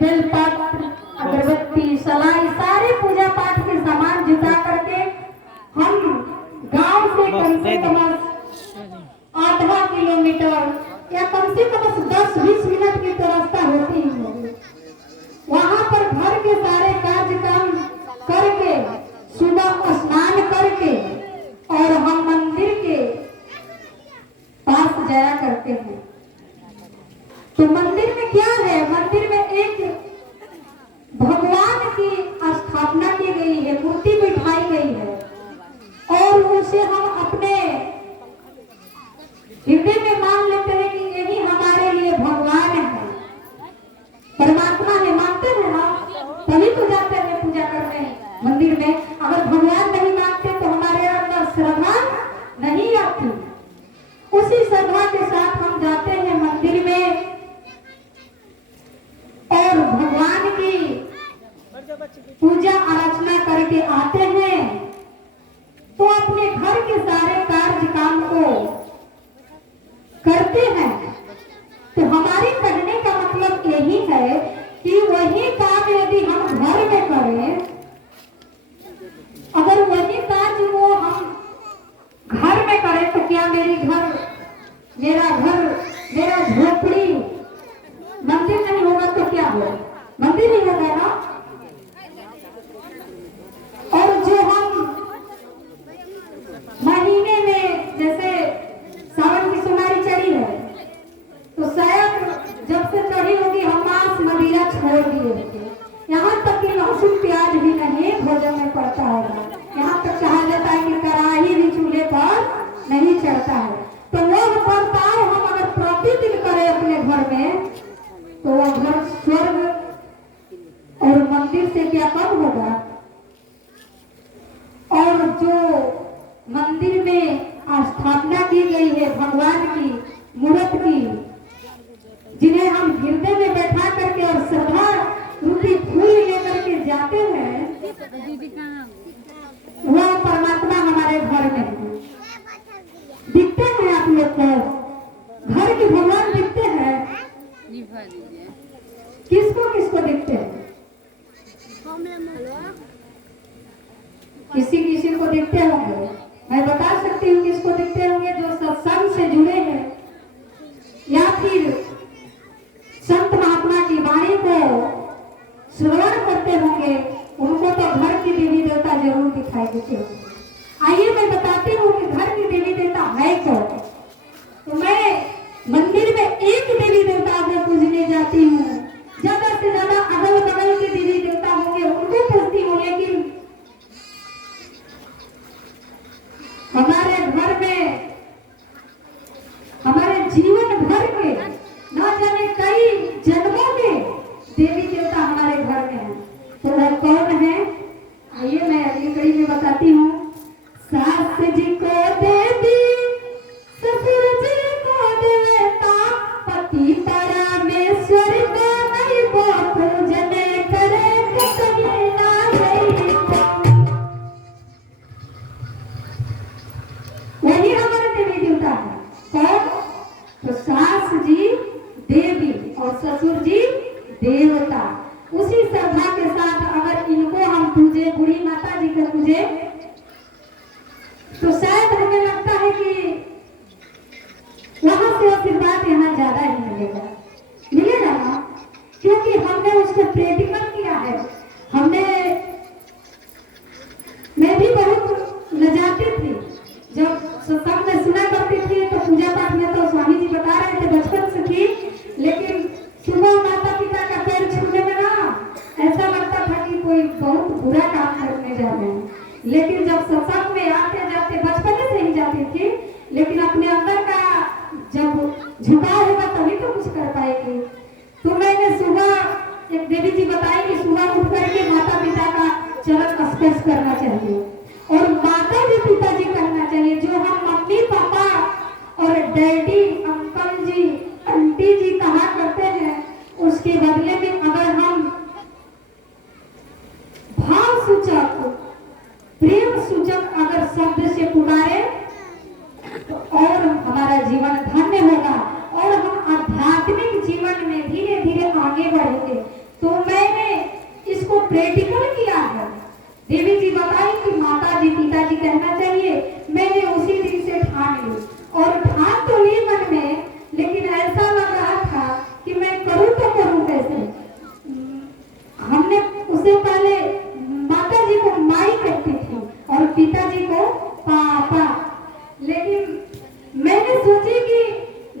बेलपत्र, अगरबत्ती, सलाई, सारे पूजा पाठ के सामान जुटा करके हम गांव से कम से कम आधा किलोमीटर या कम से कम 10-20 मिनट की तो रास्ता होती ही है। वहां पर घर के सारे कार्यक्रम करके सुबह स्नान करके और हम मंदिर के पास जाया करते हैं। तो मंदिर में क्या है, मंदिर में एक भगवान की स्थापना की गई है, मूर्ति बिठाई गई है और उसे हम अपने हृदय में मान लेते हैं कि यही हमारे लिए भगवान है, परमात्मा है, मानते हैं ना, तभी तो जाते हैं पूजा करने मंदिर में। अगर भगवान नहीं मानते तो हमारे अंदर श्रद्धा नहीं आती। उसी श्रद्धा के साथ हम जाते हैं मंदिर में और भगवान की पूजा अर्चना करके आते हैं। तो अपने घर के सारे कार्य काम को करते हैं। तो हमारे कहने का मतलब यही है कि वही काम यदि हम घर में करें, अगर वही कार्य को हम घर में करें तो क्या मेरा घर मेरा झोपड़ी मंदिर नहीं होगा तो क्या होगा, मंदिर ही होगा ना। और जो हम महीने में जैसे सावन की सोमवारी चढ़ी है तो शायद जब से चढ़ी होगी हम मांस मदिरा छोड़ दिए होंगे, यहाँ तक कि लहसुन प्याज भी नहीं भोजन में पड़ता होगा। यहाँ तक कहा जाता है कि कढ़ाई भी चूल्हे पर नहीं चढ़ता है। तो वो बर्ताव हम अगर प्रतिदिन करें अपने घर में तो वह घर स्वर्ग और मंदिर से क्या कम होगा। और जो मंदिर में स्थापना की गई है भगवान की मूर्त की, जिन्हें हम हृदय में बैठा करके और श्रद्धा रूपी फूल लेकर के जाते हैं, वह परमात्मा हमारे घर में है। दिखते हैं आप लोग को घर के भगवान दिखते हैं, किसको किसको दिखते हैं, किसी किसी को दिखते होंगे। मैं बता सकती हूँ किसको दिखते होंगे, जो सत्संग से जुड़े हैं या फिर संत महात्मा की वाणी को श्रवण करते होंगे, उनको तो घर की देवी देवता जरूर दिखाई देते होंगे। आइए मैं बताती हूँ कि घर की देवी देवता है कौन। तो मैं मंदिर में एक देवी देवता को पूजने जाती हूँ, ज्यादा से ज्यादा अगल बगल के देवी देवता होंगे उनको पूजती हूँ, लेकिन हमारे घर में हमारे जीवन भर के न जाने कई जन्मों के देवी देवता हमारे घर में हैं। तो वह कौन है, आइए मैं अगली कड़ी में बताती हूँ। सास जी को देवी, ससुर जी को देवता, पति परमेश्वर को नहीं वो पूजन करे कभी ना नहीं। वही हमारे देवी देवता है। कौन, तो सास जी देवी और ससुर जी देवता। उसी श्रद्धा के साथ अगर इनको हम पूजे, बूढ़ी माता जी को पूजे, तो शायद हमें लगता है कि वहां से आशीर्वाद यहाँ ज्यादा ही मिलेगा, मिलेगा ना, क्योंकि हमने उसको प्रैक्टिकल किया है। मैं भी बहुत लजाती थी जब सत्संग में सुना करती थी, तो पूजा पाठ में तो स्वामी जी बता रहे थे बचपन से थी, लेकिन सुबह माता पिता का पैर छूने में ना ऐसा लगता था कि कोई बहुत बुरा काम करने जा रहे हैं। लेकिन जब सत्संग में आते जाते बचपन से ही जाती थी, लेकिन अपने अंदर का जब झुकाव होगा तभी तो कुछ कर पाएगी। तो मैंने सुबह एक देवी जी बताई कि सुबह उठ करके माता पिता का चरण स्पर्श करना चाहिए और माता जी पिताजी कहना चाहिए। जो हम मम्मी पापा और डैडी, अंकल जी, आंटी जी कहा करते हैं, उसके बदले में अगर हम भाव सूचक, प्रेम सूचक अगर शब्द से पुकारे तो और हमारा जीवन धन्य होगा और हम आध्यात्मिक जीवन में धीरे धीरे आगे बढ़ेंगे। तो प्रैक्टिकल किया है। देवी जी बताई कि माता जी पिताजी कहना चाहिए, मैंने उसी दिन से ठान ली, और ठान तो ली मन में, लेकिन ऐसा लग रहा था कि मैं करूं तो करूं कैसे। हमने उसे पहले माता जी को माई कहती थी और पिताजी को पापा, लेकिन मैंने सोची कि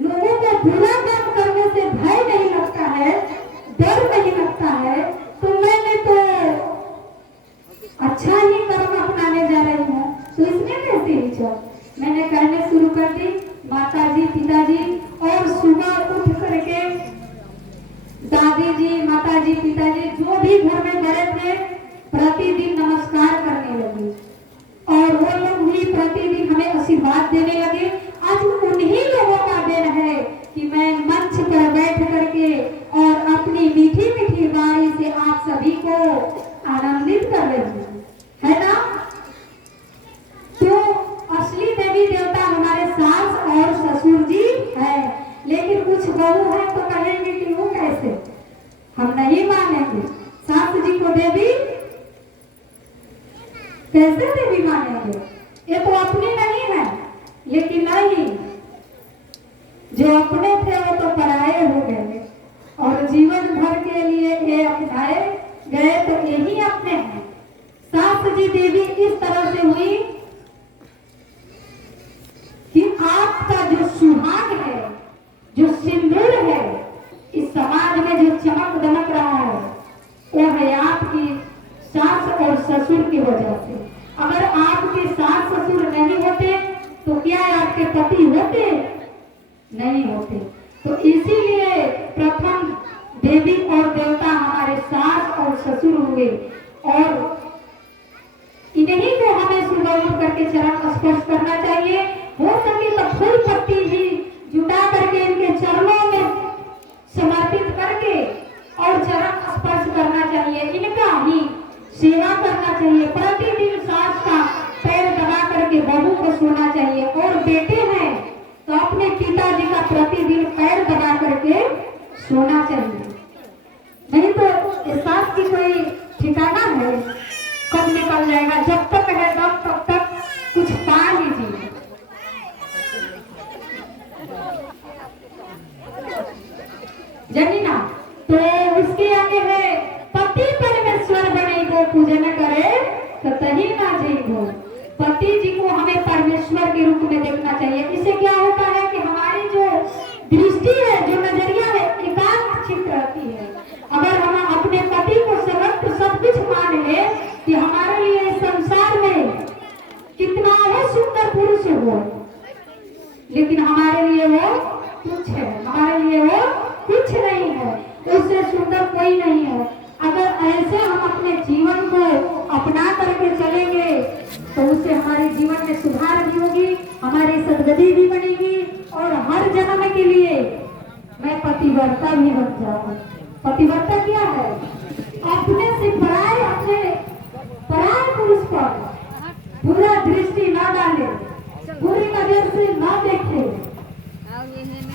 लोगों को बुरा काम करने से भय नहीं लगता है, डर नहीं लगता है, तो मैंने तो अच्छा ही कर्म अपनाने जा रही हूँ, तो इसमें कैसे हिचक। मैंने करने शुरू कर दी। माता जी पिताजी और सुबह उठ करके दादी जी माता जी पिताजी जो भी घर में बड़े थे प्रतिदिन नमस्कार करने लगी, और वो लोग भी प्रतिदिन हमें आशीर्वाद देने लगे। आज उन्हीं लोगों का दिन है कि मैं मंच पर बैठ करके और अपनी मीठी मीठी वाणी से आप सभी को आनंदित कर रही हूँ, है ना। तो असली देवी देवता हमारे सास और ससुर जी है, लेकिन कुछ बहू है तो कहेंगे कि वो कैसे, हम नहीं मानेंगे। सास जी को देवी कैसे देवी मानेंगे, ये तो अपनी नहीं है। लेकिन नहीं, जो अपने थे वो तो पराये हो गए, और जीवन भर के लिए ये अपनाए गए तो यही अपने हैं। सास जी देवी इस तरह से हुई कि आपका जो सुहाग है, जो सिंदूर है, इस समाज में जो चमक दमक रहा है, वो है आपकी सास और ससुर की वजह से। अगर आपके सास ससुर नहीं होते तो क्या आपके पति होते? नहीं होते। तो इसीलिए प्रथम देवी और देवता हमारे सास और ससुर हुए, और इन्हीं को हमें सुबह उठ करके चरण स्पर्श करना चाहिए। हो सके तो फूल पत्ती भी जुटा करके इनके चरणों में समर्पित करके और चरण स्पर्श करना चाहिए, इनका ही सेवा करना चाहिए। प्रतिदिन सास का पैर दबा करके बहू को सोना चाहिए, और बेटे हैं तो अपने पिताजी का प्रतिदिन पैर दबा करके सोना चाहिए। नहीं तो सास की कोई ठिकाना है, कब निकल जाएगा। जब तक है दम तब तक कुछ पा लीजिए। जनीना तो उसके आगे है पति परमेश्वर बने को पूजन करे सतही ना जी को। पति जी को हमें परमेश्वर के रूप में देखना चाहिए। इससे क्या होता है कि हमारी जो दृष्टि है, जो नजरिया है, एकांत चित्त रहती है। अगर हम अपने पति को सर्वत्र सब कुछ मान ले कि हमारे लिए इस संसार में कितना ही सुंदर पुरुष हो, लेकिन हमारे लिए वो कुछ है, हमारे लिए वो कुछ नहीं है, उससे सुंदर कोई नहीं है। अगर ऐसे हम अपने जीवन को अपना करके चलेंगे तो उससे हमारे जीवन में सुधार भी होगी, हमारी सदगति भी बनेगी, और हर जन्म के लिए मैं पतिव्रता भी बन जाऊंगा। पतिव्रता क्या है? अपने से अपने पराये पुरुष पर बुरा दृष्टि न डाले, बुरी नजर से न देखे।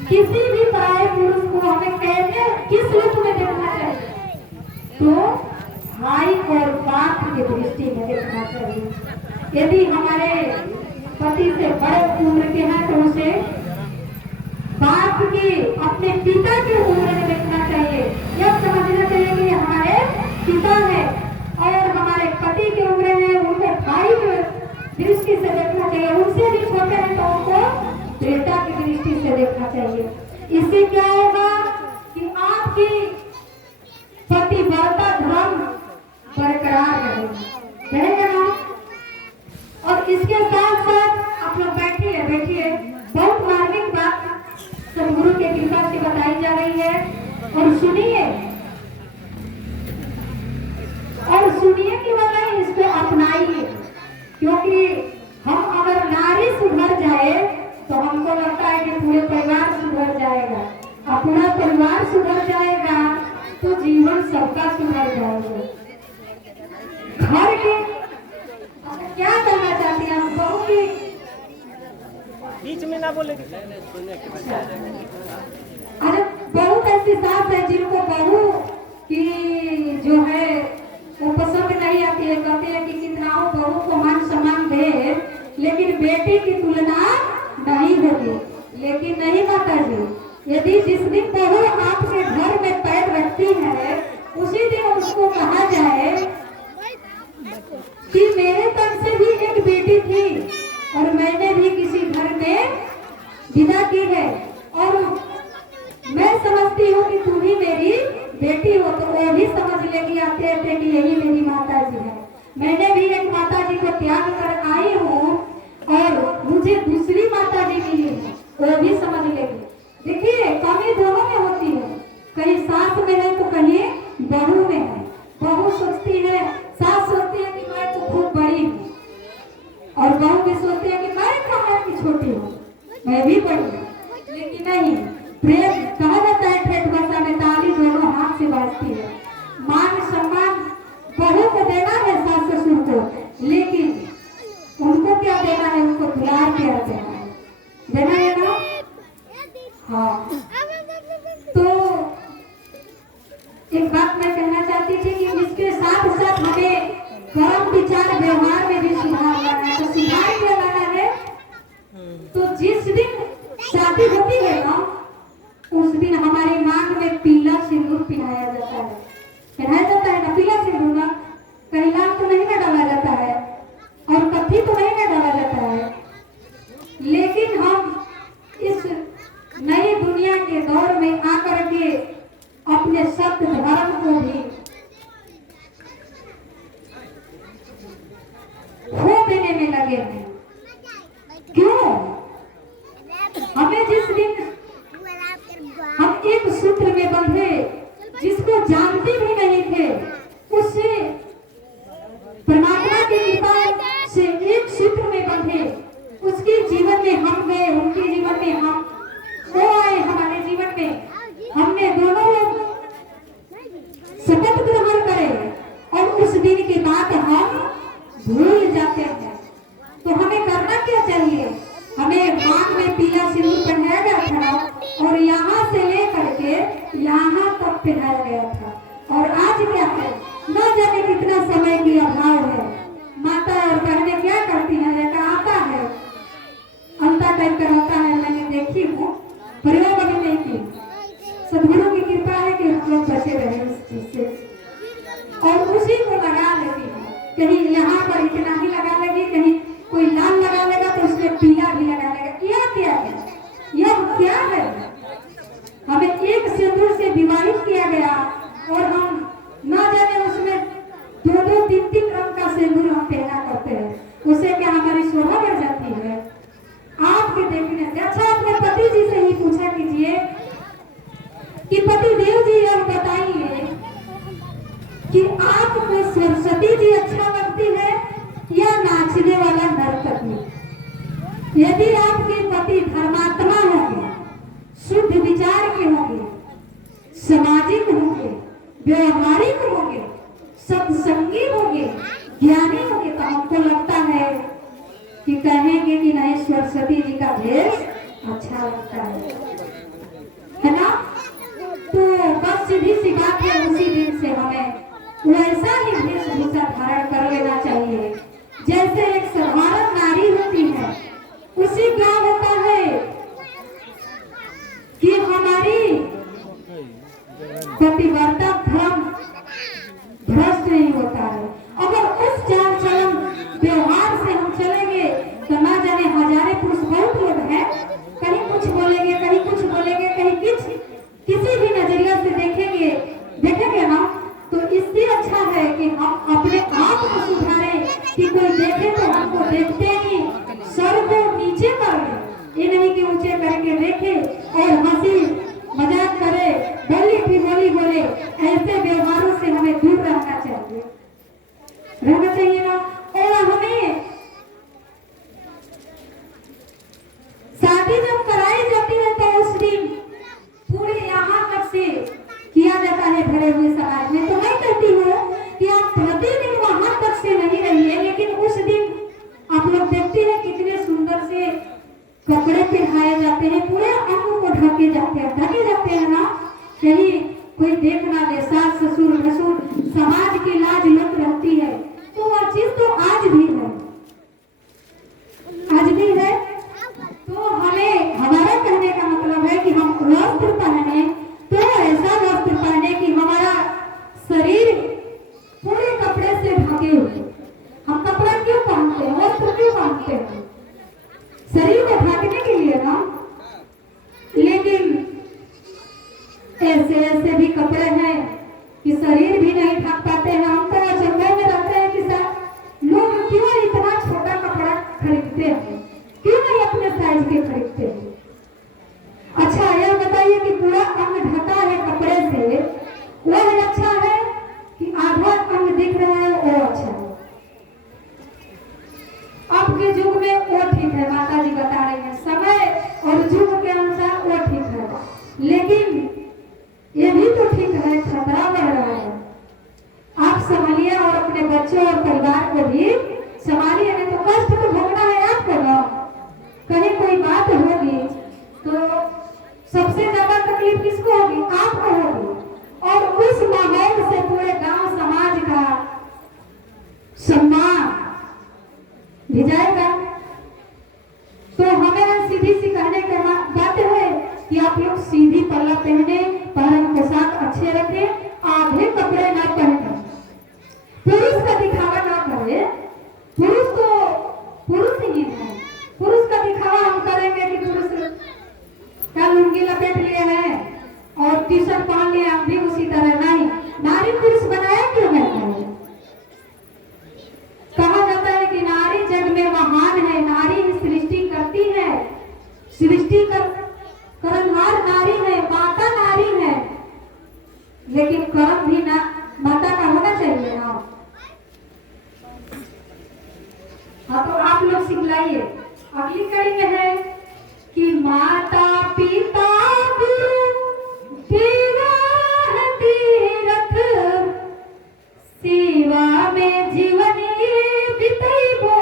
किसी भी पराये पुरुष को हमें कैसे किस रूप में देखना चाहिए? तो भाई और बाप की दृष्टि में देखना चाहिए। यदि हमारे पति से बड़े उम्र के हैं तो उसे बाप की, अपने पिता की उम्र में देखना चाहिए। यह समझना चाहिए कि हमारे पिता है, और हमारे पति की उम्र है उनको भाई की दृष्टि से देखना चाहिए। उनसे भी छोटे हैं तो उनको बेटा की दृष्टि से देखना चाहिए। इससे क्या होगा कि आपकी पतिव्रता धर्म बरकरार रहेगा ना। और इसके साथ साथ आप लोग बैठिए, बहुत मार्मिक बात सदगुरु के कृपा से बताई जा रही है, और सुनिए कि वह इसको अपनाइए। क्योंकि हम अगर नारी सुधर जाए तो हमको लगता है कि पूरे परिवार सुधर जाएगा, और पूरा परिवार सुधर जाएगा तो जीवन सबका सुधर जाएगा। घर के क्या करना चाहती हैं हम बहू की? बीच में ना बोले। अरे बहुत ऐसी सास है जिनको बहू की जो है वो को कहा जाए कि मेरे तन से भी एक बेटी थी और मैंने भी किसी घर में विदा की है, और मैं समझती हूँ कि तू भी मेरी बेटी हो, तो वो भी समझ लेगी आते आते कि यही मेरी माता जी है। मैंने भी एक माता जी को त्याग कर आई हूँ और मुझे दूसरी माता जी मिली है, वो भी समझ लेगी। देखिए कमी दोनों में होती है, कहीं सास में है तो कहीं बहू में है। बहू सोचती है, सास सोचती है कि मैं तो खूब बड़ी हूँ, और बहू भी सोचती है कि मैं कहाँ की छोटी हूँ, मैं भी बड़ी हूँ। लेकिन नहीं, प्रेम कहा जाता है ठेठ भाषा में ताली दोनों हाथ से बाजती है। मान सम्मान बहू को देना है सास ससुर को, लेकिन उनको क्या देना है, उनको दुलार प्यार देना है, देना है ना। हाँ, तो एक बात मैं कहना चाहती थी कि इसके साथ साथ हमें कर्म विचार व्यवहार में भी सुधार लाना है। तो सुधार क्या लाना है, तो जिस दिन शादी होती है ना, उस दिन हमारे मांग में पीला सिंदूर पिनाया जाता है, पहनाया जाता है ना पीला सिंदूर ना। कहीं लाल तो नहीं ना डाला जाता है और कथी तो नहीं ना डाला जाता है, लेकिन हम इस नई दुनिया के दौर में आकर के अपने सत्य धर्म को भी खो देने में लगे हैं। क्यों? हमें जिस दिन हम एक सूत्र में बंधे, जिसको जानते भी नहीं थे, उससे परमात्मा की कृपा से एक सूत्र में बंधे, उसके जीवन में हम गए, उनके जीवन में हम, वो आए हमारे जीवन में, हमने दोनों लोग शपथ ग्रहण करे और उस दिन की बात हम भूल जाते हैं। तो हमें करना क्या चाहिए? हमें मांग में पीला सिंदूर पहनाया गया था और यहाँ से लेकर के यहाँ तक पहनाया गया था, और आज क्या है न जाने कितना समय की अभाव है। माता और बहनें क्या करती हैं, एक आता है अंता टाइप का होता है, मैंने देखी हूँ, प्रयोग अभी नहीं की। सदगुरु की कृपा है कि हम लोग बचे रहे उस चीज से, और उसी को लगा लेती है। कहीं यहाँ पर इतना ही लगा लेगी, कहीं कोई लाल लगा लेगा तो उसमें पीला भी लगा लेगा। यह क्या है, यह क्या है? हमें एक सिंदूर से विवाहित किया गया और हम न जाने उसमें दो दो तीन तीन रंग का सिंदूर हम पहना करते हैं। उससे क्या हमारी शोभा बढ़ जाती है? आपके देखने से अच्छा अपने पति जी से ही पूछा कीजिए कि पति देव जी अब बताइए कि आपको सरस्वती जी अच्छा लगती है या नाचने वाला नर्तकी? यदि आपके पति धर्मात्मा होंगे, शुद्ध विचार के होंगे, सामाजिक होंगे, व्यवहारिक होंगे, सत्संगी होंगे, ज्ञानी होंगे, तो हमको लगता है कि कहेंगे कि नहीं सरस्वती जी का भेष अच्छा लगता है ना। तो बस सीधी सी बात है, उसी दिन से हमें वैसा ही वेशभूषा धारण कर लेना चाहिए जैसे एक साधारण नारी होती है। उसी क्या होता है कि हमारी पतिव्रता धर्म भ्रष्ट नहीं होता है। अगर उस चाल चलन व्यवहार से हम चलेंगे तो ना जाने हजारे पुरुष बहुत लोग हैं, कहीं कुछ बोलेंगे, कहीं कुछ बोलेंगे, कहीं किसी भी नजरिया से देखेंगे ना, तो इससे अच्छा है कि हम अपने आप को सुधारें कि कोई देखे तो हमको देखते ही सर को नीचे कर ले, ये नहीं कि ऊंचे करके देखे और हंसी मजाक करे, बोली भी बोली बोले। ऐसे व्यवहारों से हमें दूर रहना चाहिए ना। और हमें शादी जब कराई जाती है तो उस दिन पूरे यहाँ तक से किया जाता है भरे हुए समाज में। तो मैं कहती हूँ कि आप प्रतिदिन वहां तक से नहीं रहिए, लेकिन उस दिन आप लोग देखते हैं कितने सुंदर से कपड़े पहनाए जाते हैं, पूरे अंग को ढके जाते हैं ना, कहीं कोई देख ना ले, सास ससुर भसुर समाज की लाज लुट रहती है। तो वह कि शरीर भी नहीं ढक पाते हैं। हम तो अचंभे में रहते हैं कि सर लोग क्यों इतना छोटा कपड़ा खरीदते हैं, क्यों नहीं अपने साइज के खरीदते हैं। अच्छा यह बताइए कि पूरा अंग ढका है कपड़े से, वह अच्छा है कि आधा अंग दिख रहा है वो अच्छा है? अब के युग में वो ठीक है, माता जी बता रही है, समय और युग के अनुसार वो ठीक है, लेकिन ये भी तो ठीक है, खतरा बढ़ रहा है। आप संभालिए और अपने बच्चों और परिवार को भी संभालिए, नहीं तो कष्ट तो भोगना है आपको ना। कहीं कोई बात होगी तो सबसे ज्यादा तकलीफ किसको होगी? आपको होगी, और उस माहौल से पूरे गांव समाज का सम्मान भी जाएगा। तो हमें सीधी सी कहने की बात है कि आप लोग सीधी पल्ला पहने, पहन पोशाक अच्छे रखें, आधे कपड़े ना पहने, पुरुष का दिखावा ना करें। पुरुष तो पुरुष ही है, पुरुष का दिखावा हम करेंगे कि पुरुष का लुंगी लपेट लिए हैं और टी शर्ट पहन लिए, हम भी उसी तरह नहीं। नारी पुरुष बनाया क्यों है? कहा जाता है कि नारी जग में महान है, नारी ही सृष्टि करती है, सृष्टि करनहार नारी है, माता नारी है, लेकिन कर्म भी ना माता का होना चाहिए ना। हाँ तो आप लोग सिखलाइए। अगली कड़ी में है कि माता पिता गुरु विवाह तीरथ, सेवा में जीवनी बितैबो,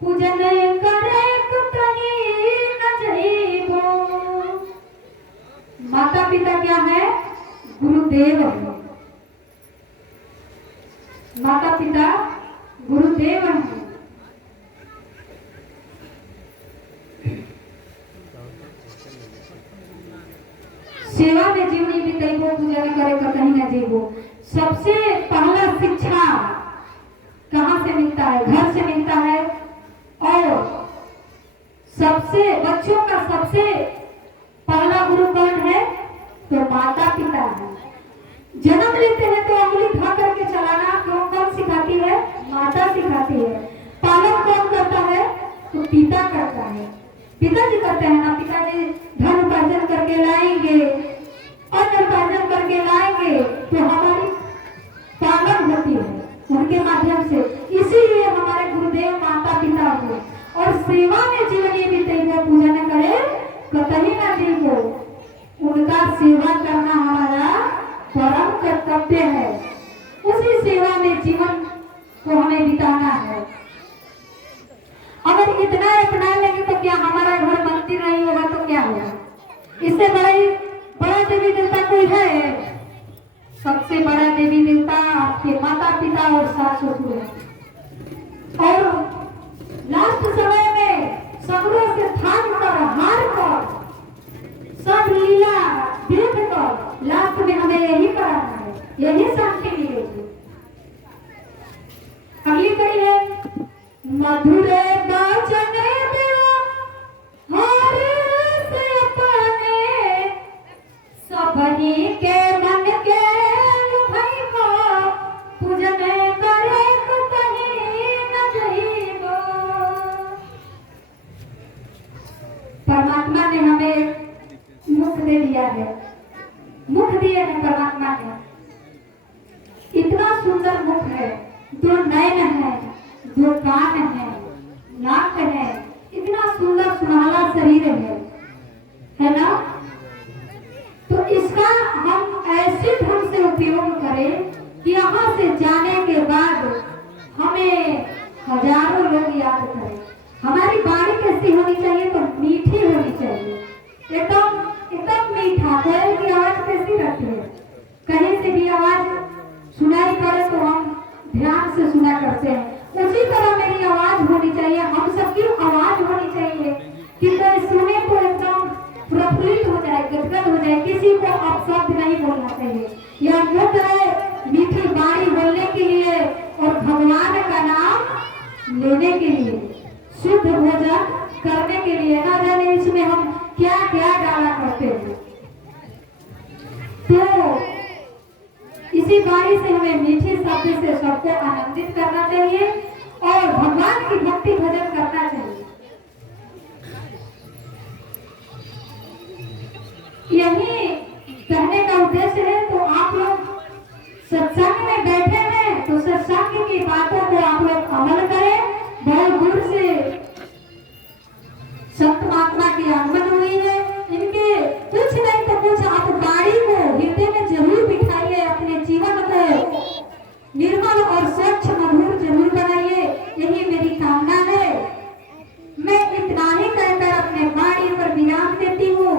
पूजन करे कहीं न जइबो। माता पिता क्या है? गुरुदेव है। माता पिता गुरुदेव है। सेवा में जीवनी बितैबो, पूजन करे कहीं न जइबो। सबसे पहला शिक्षा कहाँ से मिलता है? घर से मिलता है। और सबसे बच्चों का सबसे पहला गुरु कौन है? तो माता पिता है। जन्म लेते हैं तो अंगुली धा करके चलाना कौन सिखाती है? माता सिखाती है। पालन कौन करता है? तो पिता करता है। पिताजी करते हैं ना। पिताजी धन उपार्जन करके लाएंगे, अन्न उपार्जन करके लाएंगे तो हमारी पालन होती है उनके माध्यम से। इसीलिए हमारे गुरुदेव माता पिता हुए। और सेवा में जीवनी बीतेगा, पूजन करे कतई न जीवो। उनका सेवा करना हमारा परम कर्तव्य है। उसी सेवा में जीवन को हमें बिताना है। अगर इतना अपना लेंगे तो क्या हमारा घर मंदिर नहीं होगा तो क्या होगा? इससे बड़ा देवी देवता कोई है? सबसे बड़ा देवी देवता आपके माता पिता और सास ससुर है। और लास्ट समय में सगरों से थाक कर हार कर सब लीला देख कर लास्ट में हमें यही कराना है, यही शांति मिलेगी। अगली कड़ी है मधुर वचन सबनी के मन के लुभाइबो, पूजन करे कहीं न जइबो। परमात्मा ने हमें मुख दे दिया है, मुख दिए हैं परमात्मा ने। इतना सुंदर मुख है, 2 नयन है, 2 कान है, नाक है, इतना सुंदर सुनहला शरीर है ना। तो इसका हम ऐसे ढंग से उपयोग करें कि यहाँ से जाने के बाद हमें हजारों लोग याद करें। हमारी वाणी कैसी होनी चाहिए? तो मीठी होनी चाहिए, एकदम मीठा। कोयल की आवाज कैसी रहती है? कहीं से भी आवाज सुनाई पड़े तो हम ध्यान से सुना करते हैं। उसी तरह मेरी आवाज होनी चाहिए, हम सबकी आवाज होनी चाहिए कि कोई सुने तो एकदम प्रफुल्लित हो जाए, गदगद हो जाए। किसी को अपशब्द नहीं बोलना चाहिए। यह मुद्दा है मीठी वाणी बोलने के लिए और भगवान का नाम लेने के लिए, शुद्ध भोजन करने के लिए। ना जाने इसमें हम क्या क्या डाला करते हैं। तो इसी वाणी से हमें मीठी शब्द से सबको आनंदित करना चाहिए और भगवान की भक्ति भजन करना चाहिए। यही कहने का उद्देश्य है। तो आप लोग सत्संग में बैठे हैं तो सत्संग की बातों को आप लोग अमल करें। बहुत दूर से संत महात्मा की आगमन हुई है, इनके कुछ नहीं तो कुछ आप गाड़ी को हृदय में जरूर बिठाइए, अपने जीवन को निर्मल और स्वच्छ मधुर जरूर बनाइए, यही मेरी कामना है। मैं इतना ही कहकर अपने वाणी पर विराम देती हूँ।